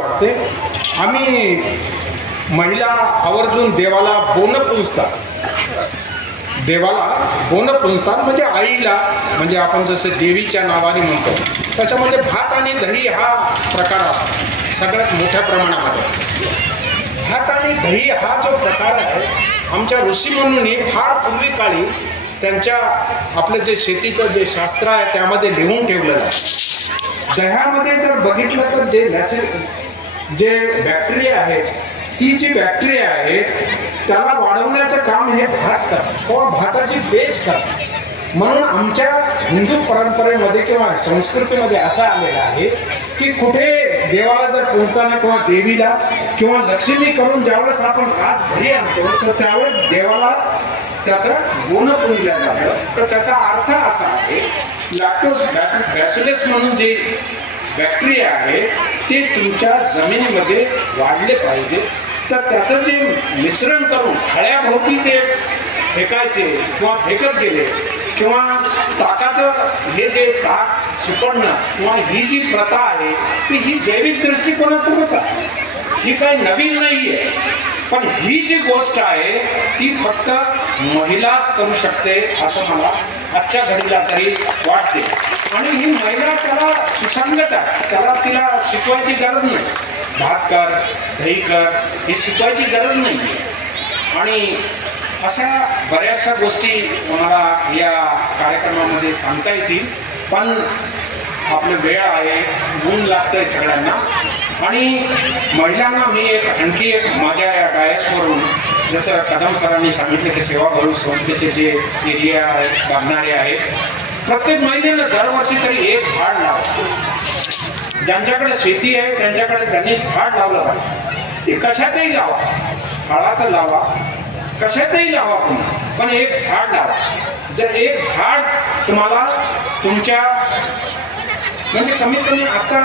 वाटते. आम्ही महिला आवर्जून देवाला बोनं पुंजतात, देवाला बोनं पुंजतात म्हणजे आईला, म्हणजे आपण जसं देवीच्या नावाने म्हणतो. त्याच्यामध्ये भात आणि दही हा प्रकार असतो सगळ्यात मोठ्या प्रमाणामध्ये. भात आणि दही हा जो प्रकार आहे, आमच्या ऋषीमुनींनी फार पूर्वी काळी त्यांच्या आपलं जे शेतीचं जे शास्त्र आहे त्यामध्ये लिहून ठेवलेलं आहे. दह्यामध्ये जर बघितलं तर जे बॅक्टेरिया आहेत, ती जी बॅक्टेरिया आहेत त्याला वाढवण्याचं काम हे भात करतात किंवा भाताची पेज करतात. म्हणून आमच्या हिंदू परंपरेमध्ये किंवा संस्कृतीमध्ये असं आलेलं आहे की कुठे देवाला जर पुजताना किंवा देवीला किंवा लक्ष्मी करून ज्यावेळेस आपण रास घरी आणतो तर त्यावेळेस देवाला त्याचं बोनं पुंजलं जातं. तर त्याचा अर्थ असा आहे, लॅक्टोबॅसिलस म्हणून जे बॅक्टेरिया आहे ते तुमच्या जमिनीमध्ये वाढले पाहिजे. तर त्याचं जे मिश्रण करून खळ्याभोवती जे फेकायचे किंवा फेकत गेले किंवा ताकाचं हे जे ताक शिपडणं किंवा ही जी प्रथा आहे ती ही जैविक दृष्टिकोनातूनच आहे, ही काही नवीन नाहीये. पण ही जी गोष्ट आहे ती फक्त महिलाच करू शकते असं मला आजच्या घडीला तरी वाटते. आणि ही महिला त्याला सुसंगत आहे, त्याला तिला शिकवायची गरज नाही. भात कर, दही कर हे शिकवायची गरज नाही. आणि अशा बऱ्याचशा गोष्टी मला या कार्यक्रमामध्ये सांगता येतील, पण आपलं वेळ आहे, ऊन लागतंय सगळ्यांना. आणि महिलांना मी आणखी एक माझ्या या डायसवरून जसं कदम सरांनी सांगितलं की सेवाभावी संस्थेचे जे एरिया आहेत बघणारे आहेत, प्रत्येक महिलेनं दरवर्षी तरी एक झाड लावा. ज्यांच्याकडे शेती आहे त्यांच्याकडे त्यांनी झाड लावलं पाहिजे. ते कशाचंही लावा, फळाचं लावा, कशाचंही लावा, पण एक झाड लावा. जर एक झाड तुम्हाला तुमच्या म्हणजे कमीत कमी आता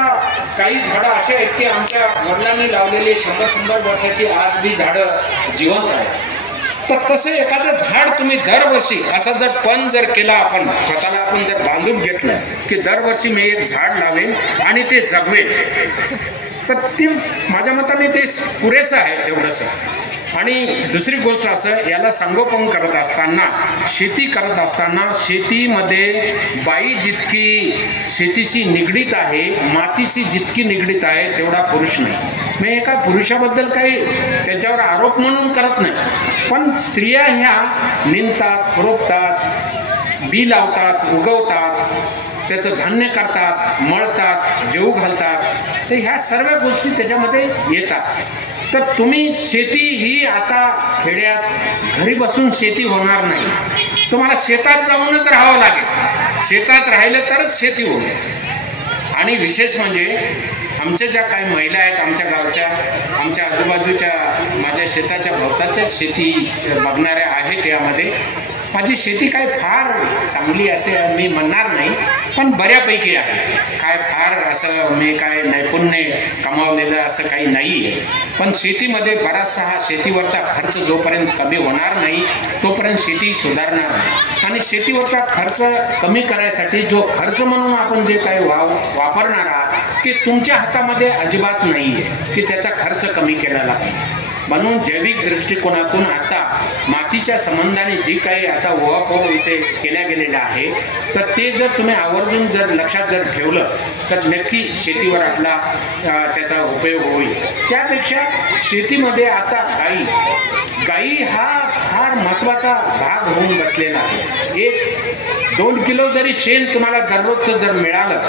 काही झाडं असे आहेत की आमच्या वडिलांनी लावलेले 100 वर्षाची आज बी झाडं जिवंत आहेत. तर तसं एखादं झाड तुम्ही दरवर्षी असा जर पण जर केला, आपण स्वतःला आपण जर बांधून घेतलं की दरवर्षी मी एक झाड लावेन आणि ते जगवेन, तर ती माझ्या मताने ते पुरेसं आहे तेवढंसं. आणि दुसरी गोष्ट असं, याला संगोपन करत असताना, शेती करत असताना शेतीमध्ये बाई जितकी शेतीशी निगडीत आहे, मातीशी जितकी निगडीत आहे तेवढा पुरुष नाही. मी एका पुरुषाबद्दल काही त्याच्यावर आरोप म्हणून करत नाही, पण स्त्रिया ह्या निंदतात, रोपतात, बी लावतात, उगवतात, त्याचं धान्य करतात, मळतात, जेवू घालतात. तर ह्या सर्व गोष्टी त्याच्यामध्ये येतात. तर तुम्ही शेती ही आता खेड्यात घरी बसून शेती होणार नाही, तुम्हाला शेतात जाऊनच राहावं लागेल. शेतात राहिलं तरच शेती होईल. आणि विशेष म्हणजे आमच्या ज्या काही महिला आहेत आमच्या गावच्या, आमच्या आजूबाजूच्या, माझ्या शेताच्या भोवताच्या शेती बघणाऱ्या आहेत, यामध्ये माझी शेती काय फार चांगली असे मी म्हणणार नाही, पण बऱ्यापैकी आहे. काय फार असं मी काय नैपुण्य कमावलेलं असं काही नाही आहे. पण शेतीमध्ये बराचसा हा शेतीवरचा खर्च जोपर्यंत कमी होणार नाही तोपर्यंत शेती सुधारणार नाही. आणि शेतीवरचा खर्च कमी करायसाठी जो खर्च म्हणून आपण जे काही वापरणार आहात ते तुमच्या हातामध्ये अजिबात नाही आहे की त्याचा खर्च कमी केला पाहिजे. म्हणून जैविक दृष्टिकोनातून आता मातीच्या संबंधाने जी काही आता उहापोह इथे केल्या गेलेल्या आहे, तर ते जर तुम्ही आवर्जून जर लक्षात जर ठेवलं तर नक्की शेतीवर आपला त्याचा उपयोग होईल. त्यापेक्षा शेतीमध्ये आता गाई हा फार महत्त्वाचा भाग होऊन बसलेला आहे. 1-2 किलो जरी शेण तुम्हाला दररोजचं जर मिळालं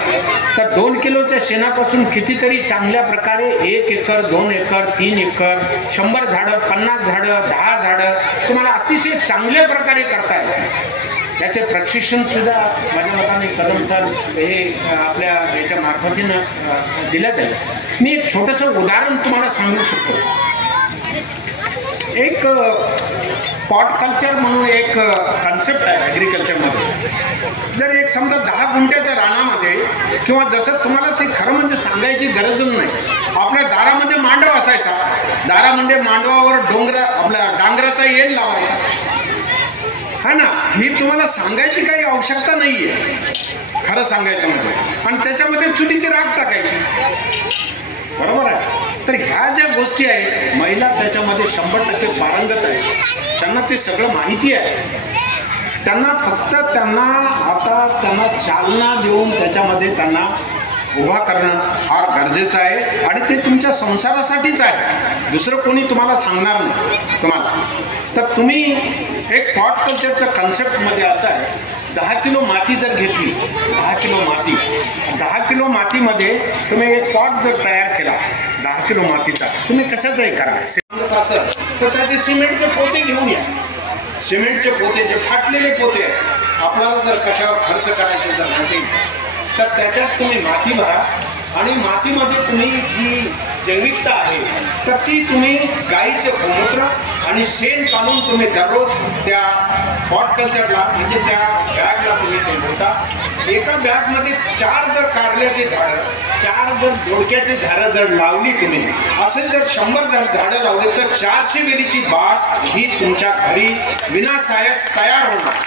तर 2 किलोच्या शेणापासून कितीतरी चांगल्या प्रकारे 1 एकर, 2 एकर, 3 एकर, 100 झाडं, 50 झाडं, 10 झाडं तुम्हाला अतिशय चांगल्या प्रकारे करता येतात. त्याचे प्रशिक्षण सुद्धा माझ्या मताने कदम सर हे आपल्या याच्या मार्फतीनं दिलं जाईल. मी एक छोटंसं उदाहरण तुम्हाला सांगू शकतो. एक पॉट कल्चर म्हणून एक कन्सेप्ट आहे ॲग्रिकल्चरमध्ये. जर एक समजा 10 गुंठ्याच्या रानामध्ये किंवा जसं तुम्हाला ते खरं म्हणजे सांगायची गरजच नाही, आपल्या दारामध्ये मांडव असायचा, दारामध्ये मांडवावर आपल्या डांगराचा येण लावायचा, हा ना. ही तुम्हाला सांगायची काही आवश्यकता नाही आहे खरं सांगायचं म्हणजे. आणि त्याच्यामध्ये चुलीची राख टाकायची. बरोबर आहे. तर ह्या ज्या गोष्टी आहेत महिला त्याच्यामध्ये 100% पारंगत आहेत, त्यांना ते सगळं माहिती आहे. त्यांना फक्त त्यांना चालना देऊन त्याच्यामध्ये त्यांना उभा करणं फार गरजेचं आहे आणि ते तुमच्या संसारासाठीच आहे, दुसरं कोणी तुम्हाला सांगणार नाही तुम्हाला. तर तुम्ही एक पॉट कल्चरच्या कन्सेप्टमध्ये असं आहे, 10 किलो माती जर घेतली, 10 किलो मातीमध्ये तुम्ही एक पॉट जर तयार केला 10 किलो मातीचा, तुम्ही कशाचाही करा असेल तर त्याचे सिमेंटचे पोते घेऊन या. सिमेंटचे पोते जे फाटलेले पोते आहेत, आपल्याला जर कशावर खर्च करायचे जर नसेल तर त्याच्यात तुम्ही माती भरा आणि मातीमध्ये तुम्ही जी जैविकता आहे तर ती तुम्ही गाईचं गोमूत्र आणि शेण काढून तुम्ही दररोज त्या पॉट कल्चरला म्हणजे त्या बॅगला तुम्ही ते भरता. एका बॅगमध्ये 4 जर कारल्याचे झाडं, 4 जर दोडक्याचे झाडं जर लावली तुम्ही, असे जर 100 जर झाडं लावले तर 400 वेलीची बाग ही तुमच्या घरी विनासायास तयार होणार,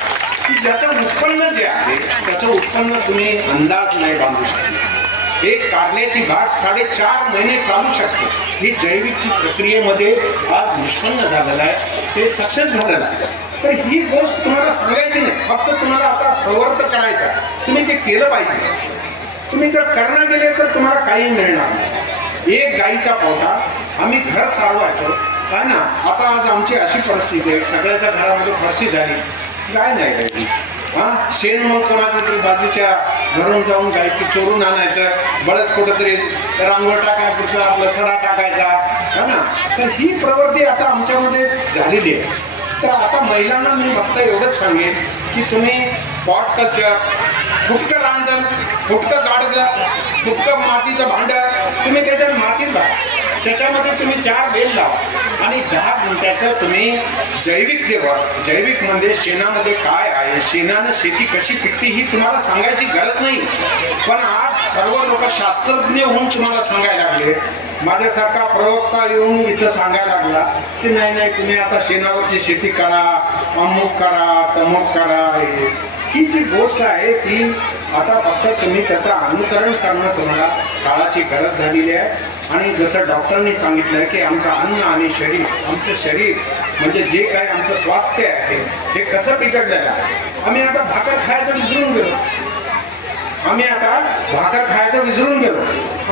की ज्याचं उत्पन्न जे आहे त्याचं उत्पन्न तुम्ही अंदाज नाही बांधू शकता. एक कारल्याची बाग 4.5 महिने चालू शकते. ही जैविक प्रक्रियेमध्ये आज निष्पन्न झालेलं आहे, ते सक्सेस झालेलं आहे. तर ही गोष्ट तुम्हाला सांगायची नाही, फक्त तुम्हाला आता प्रवृत्त करायचा, तुम्ही ते केलं पाहिजे. तुम्ही जर करणं गेले तर तुम्हाला काही मिळणार नाही. एक गाईचा पोटा आम्ही घर सारवायचो काय ना, आता आज आमची अशी परिस्थिती आहे, सगळ्याच्या घरामध्ये फरशी झाली, गाय नाही राहिली. शेण मग कोणाच्या तरी बाजूच्या घरून जाऊन गायची चोरून आणायचं, बळच कुठंतरी रांगोळ टाकायचं, आपला सडा टाकायचा है ना. तर ही प्रवृत्ती आता आमच्यामध्ये झालेली आहे. तर आता महिलांना मी फक्त एवढंच सांगेन की तुम्ही पॉट कल्चर, फुटकं रांजण, फुटकं गाडगं, फुटकं मातीचं भांडं तुम्ही त्याच्यात मातीत भरा, त्याच्यामध्ये तुम्ही 4 बेल लावा आणि 10 गुंठ्याचं तुम्ही जैविक देवा. जैविक म्हणजे शेणामध्ये काय आहे, शेणानं शेती कशी पिकते ही तुम्हाला सांगायची गरज नाही. पण आज सर्व लोक शास्त्रज्ञ होऊन तुम्हाला सांगायला लागले. माझ्यासारखा प्रवक्ता येऊन इथं सांगायला लागला की नाही तुम्ही आता शेणावरची शेती करा, अमुक करा, तमुक करा. ही जी गोष्ट आहे ती आता फक्त तुम्ही त्याचं अनुकरण करणं तुम्हाला काळाची गरज झालेली आहे. आणि जसं डॉक्टरांनी सांगितलं की आमचं अन्न आणि शरीर, आमचं शरीर म्हणजे जे काही आमचं स्वास्थ्य आहे हे कसं बिघडलेलं आहे. आम्ही आता भाकर खायचं विसरून गेलो.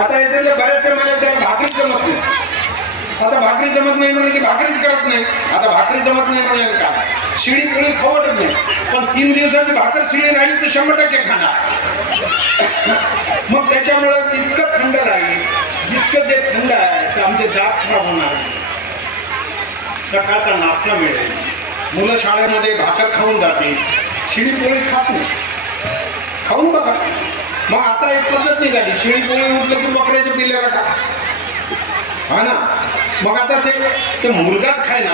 आता याच्यातले बऱ्याचशा मला त्या भाकरी जमत नाही. आता भाकरी जमत नाही म्हणजे की भाकरीच करत नाही. आता भाकरी जमत नाही म्हणजे का शिळी पोळी खावटत नाही. पण 3 दिवसाची भाकर शिळी राहिली तर 100% खाणार. मग त्याच्यामुळं इतकं थंड राहील, जितकं जे थंड आहे तर आमचे दात खराब होणार, सकाळचा नाश्ता मिळेल, मुलं शाळेमध्ये भाकर खाऊन जातील, शिळी पोळी खात नाही. खाऊन बघा. मग आता एक पद्धत निघाली, शिळी पोळी उठलं की बकऱ्याच्या पिल्ल्याला खा, हा ना. मग आता ते मुलगाच खायना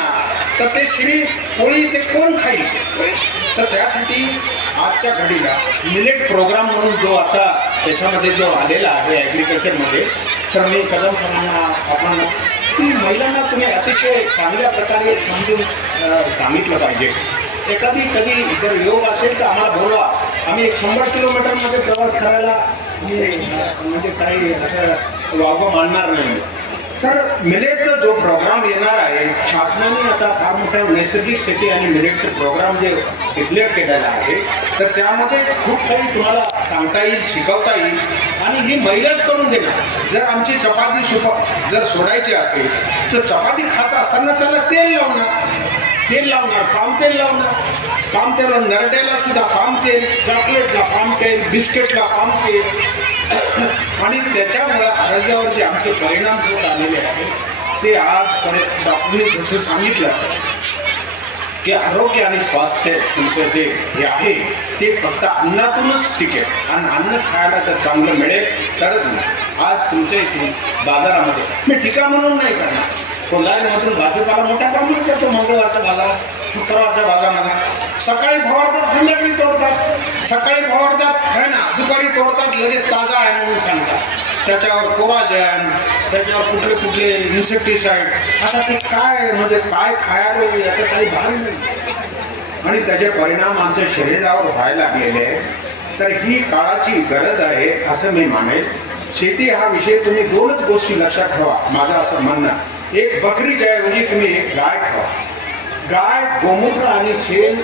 तर ते शिळी पोळी ते कोण खाईल. तर त्यासाठी आजच्या घडीला मिलेट प्रोग्राम म्हणून जो आता त्याच्यामध्ये जो आलेला आहे ॲग्रिकल्चरमध्ये, तर मी कदम सरांना आपण की महिलांना तुम्ही अतिशय चांगल्या प्रकारे समजून सांगितलं पाहिजे. कधी जर योग असेल तर आम्हाला बोलवा. आम्ही 100 किलोमीटरमध्ये प्रवास करायला म्हणजे काही असं वावगं मानणार नाही. तर मिलेटचा जो प्रोग्राम येणार आहे, शासनाने आता फार मोठा नैसर्गिक शेती आणि मिलेटचे प्रोग्राम जे डिक्लेअर केलेला आहे, तर त्यामध्ये खूप काही तुम्हाला सांगता येईल, शिकवता येईल आणि ही महिलाच करून देणार. जर आमची चपाती जर सोडायची असेल तर चपाती खात असताना त्याला तेल लावणार, पाम तेल नरड्याला सुद्धा पाम तेल, चॉकलेटला पाम तेल, बिस्किटला पाम तेल आणि त्याच्यामुळे आरोग्यावर जे आमचे परिणाम होत आलेले आहेत ते आजपर्यंत डॉक्टरने जसं सांगितलं की आरोग्य आणि स्वास्थ्य तुमचं जे हे आहे ते फक्त अन्नातूनच टिकेल आणि अन्न खायला जर चांगलं मिळेल तरच नाही. आज तुमच्या इथे बाजारामध्ये मी टीका म्हणून नाही करणार, कोल्हारीमधून भाजीपाला मोठ्या प्रमाणात येतो. मंगळवारच्या बाजारात, शुक्रवारच्या बाजारामध्ये सकाळी फवारतात, संध्याकाळी तोडतात. सकाळी फवारतात है ना, दुपारी तोडतात, लगेच ताजा आहे म्हणून सांगतात. त्याच्यावर कोराजन, त्याच्यावर कुठले इन्सेक्टिसाइड. आता ते काय म्हणजे काय खायला याचं काही भान नाही आणि त्याचे परिणाम आमच्या शरीरावर व्हायला लागलेले आहेत. तर ही काळाची गरज आहे असं मी मानेल. शेती हा विषय तुम्ही दोनच गोष्टी लक्षात ठेवा. माझं असं म्हणणं, एक बकरीच्या ऐवजी तुम्ही एक गाय ठेवा. गाय, गोमूत्र आणि शेण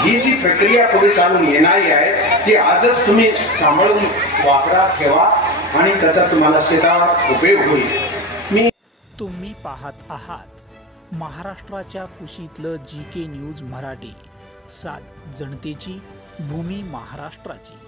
ही जी प्रक्रिया पुढे चालून येणारी आहे ती आजच तुम्ही सांभाळून वापरा, ठेवा आणि त्याचा तुम्हाला शेतावर उपयोग होईल. तुम्ही पाहत आहात महाराष्ट्राच्या कुशीतलं GK न्यूज मराठी. सात जनतेची, भूमी महाराष्ट्राची.